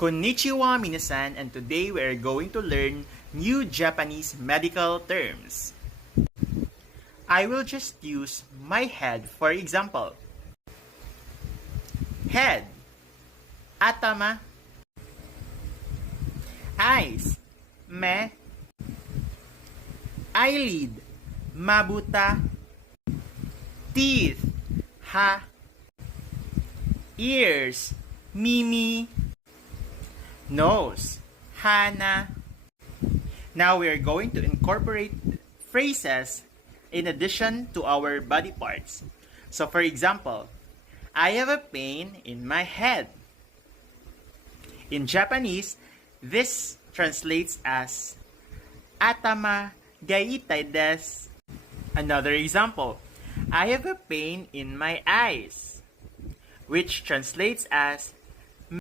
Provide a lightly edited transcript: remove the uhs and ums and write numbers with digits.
Konnichiwa minasan, and today we are going to learn new Japanese medical terms. I will just use my head for example. Head, atama. Eyes, me. Eyelid, mabuta. Teeth, ha. Ears, mimi. Nose, hana. Now we are going to incorporate phrases in addition to our body parts. So for example, I have a pain in my head. In Japanese, this translates as atama gaitai desu. Another example, I have a pain in my eyes, which translates as